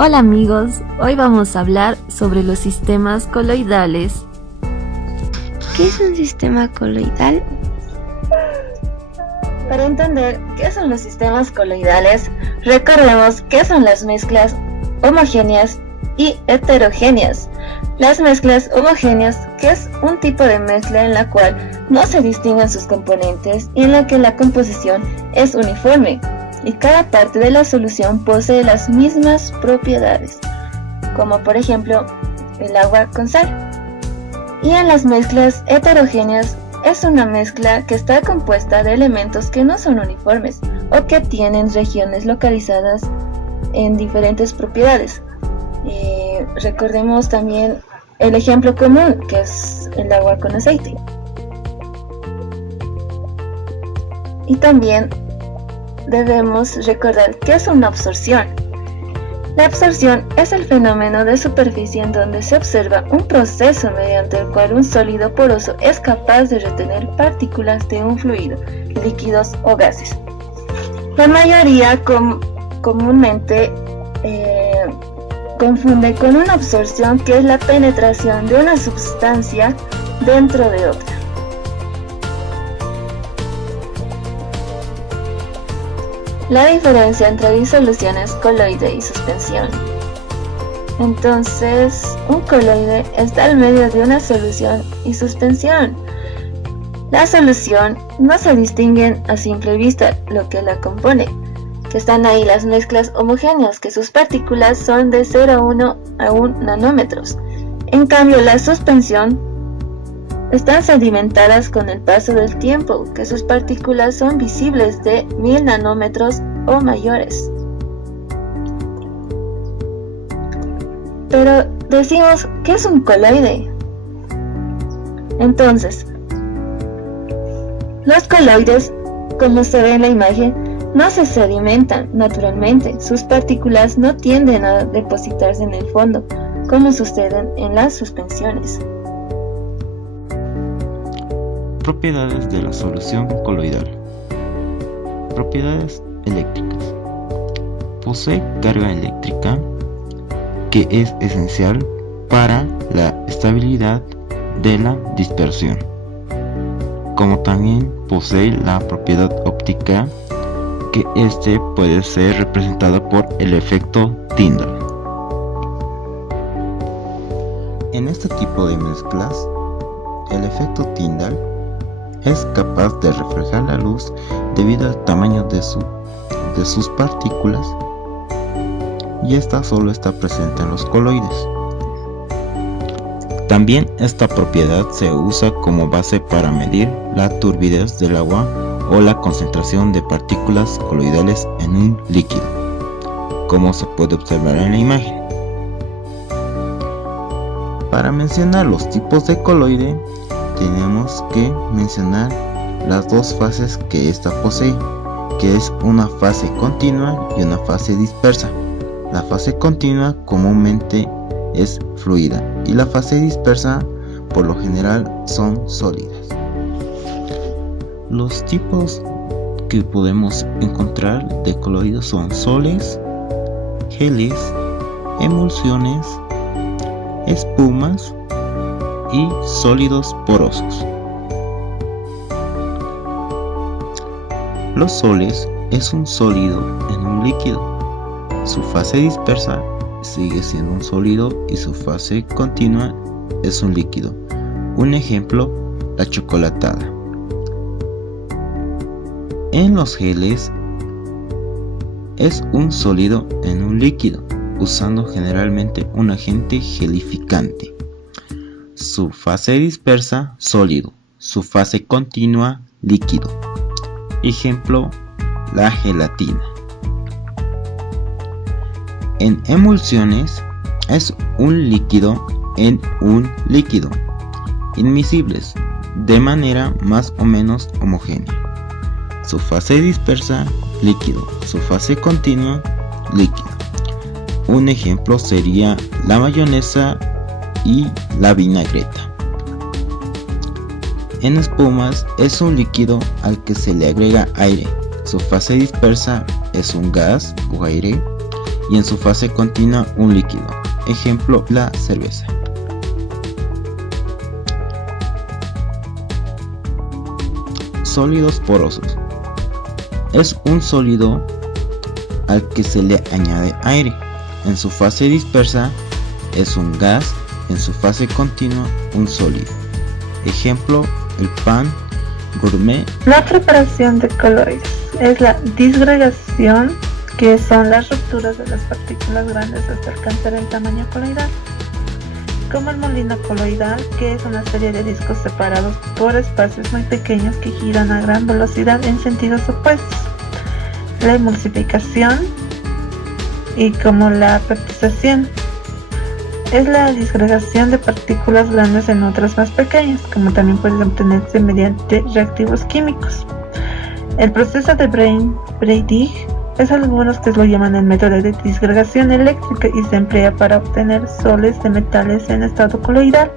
Hola amigos, hoy vamos a hablar sobre los sistemas coloidales. ¿Qué es un sistema coloidal? Para entender qué son los sistemas coloidales, recordemos qué son las mezclas homogéneas y heterogéneas. Las mezclas homogéneas, que es un tipo de mezcla en la cual no se distinguen sus componentes y en la que la composición es uniforme y cada parte de la solución posee las mismas propiedades, como por ejemplo el agua con sal. Y en las mezclas heterogéneas es una mezcla que está compuesta de elementos que no son uniformes o que tienen regiones localizadas en diferentes propiedades. Recordemos también el ejemplo común, que es el agua con aceite. Y también debemos recordar qué es una absorción. La absorción es el fenómeno de superficie en donde se observa un proceso mediante el cual un sólido poroso es capaz de retener partículas de un fluido, líquidos o gases. La mayoría comúnmente confunde con una absorción, que es la penetración de una sustancia dentro de otra. La diferencia entre disoluciones coloide y suspensión. Entonces, un coloide está al medio de una solución y suspensión. La solución no se distinguen a simple vista lo que la compone, que están ahí las mezclas homogéneas, que sus partículas son de 0,1 a 1 nanómetros. En cambio, la suspensión están sedimentadas con el paso del tiempo, que sus partículas son visibles de 1000 nanómetros o mayores. Pero decimos, ¿qué es un coloide? Entonces, los coloides, como se ve en la imagen, no se sedimentan naturalmente. Sus partículas no tienden a depositarse en el fondo, como sucede en las suspensiones. Propiedades de la solución coloidal. Propiedades eléctricas. Posee carga eléctrica, que es esencial para la estabilidad de la dispersión, como también posee la propiedad óptica, que este puede ser representado por el efecto Tyndall. En este tipo de mezclas, el efecto Tyndall es capaz de reflejar la luz debido al tamaño de sus partículas, y esta solo está presente en los coloides. También esta propiedad se usa como base para medir la turbidez del agua o la concentración de partículas coloidales en un líquido, como se puede observar en la imagen. Para mencionar los tipos de coloide, tenemos que mencionar las dos fases que ésta posee, que es una fase continua y una fase dispersa. La fase continua comúnmente es fluida y la fase dispersa por lo general son sólidas. Los tipos que podemos encontrar de coloides son soles, geles, emulsiones, espumas y sólidos porosos. Los soles es un sólido en un líquido. Su fase dispersa sigue siendo un sólido y su fase continua es un líquido. Un ejemplo, la chocolatada. En los geles es un sólido en un líquido, usando generalmente un agente gelificante. Su fase dispersa, sólido. Su fase continua, líquido. Ejemplo, la gelatina. En emulsiones es un líquido en un líquido, inmiscibles, de manera más o menos homogénea. Su fase dispersa, líquido. Su fase continua, líquido. Un ejemplo sería la mayonesa y la vinagreta. En espumas es un líquido al que se le agrega aire. Su fase dispersa es un gas o aire y en su fase continua un líquido, ejemplo la cerveza. Sólidos porosos. Es un sólido al que se le añade aire. En su fase dispersa es un gas, en su fase continua un sólido. Ejemplo, el pan gourmet. La preparación de coloides es la disgregación, que son las rupturas de las partículas grandes hasta alcanzar el tamaño coloidal. Como el molino coloidal, que es una serie de discos separados por espacios muy pequeños que giran a gran velocidad en sentidos opuestos. La emulsificación, y como la peptización, es la disgregación de partículas grandes en otras más pequeñas, como también puede obtenerse mediante reactivos químicos. El proceso de Breydig es algunos que lo llaman el método de disgregación eléctrica y se emplea para obtener soles de metales en estado coloidal.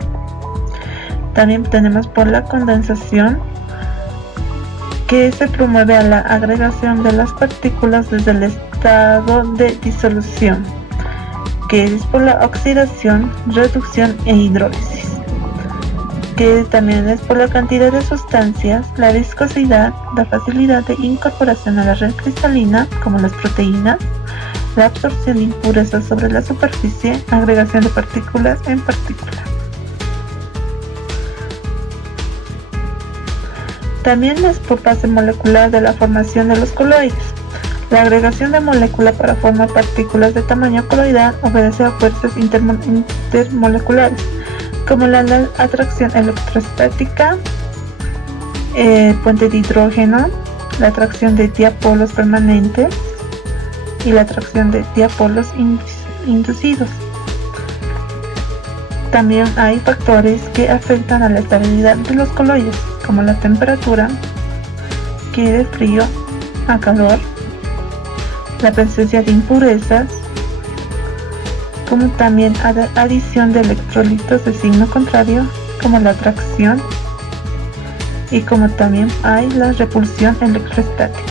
También tenemos por la condensación, que se promueve a la agregación de las partículas desde el estado de disolución, que es por la oxidación, reducción e hidrólisis, que también es por la cantidad de sustancias, la viscosidad, la facilidad de incorporación a la red cristalina, como las proteínas, la absorción de impurezas sobre la superficie, agregación de partículas en partículas. También es por fase molecular de la formación de los coloides. La agregación de molécula para formar partículas de tamaño coloidal obedece a fuerzas intermoleculares, como la atracción electrostática, puente de hidrógeno, la atracción de dipolos permanentes y la atracción de dipolos inducidos. También hay factores que afectan a la estabilidad de los coloides, como la temperatura, que de frío a calor, la presencia de impurezas, como también adición de electrolitos de signo contrario, como la atracción, y como también hay la repulsión electrostática.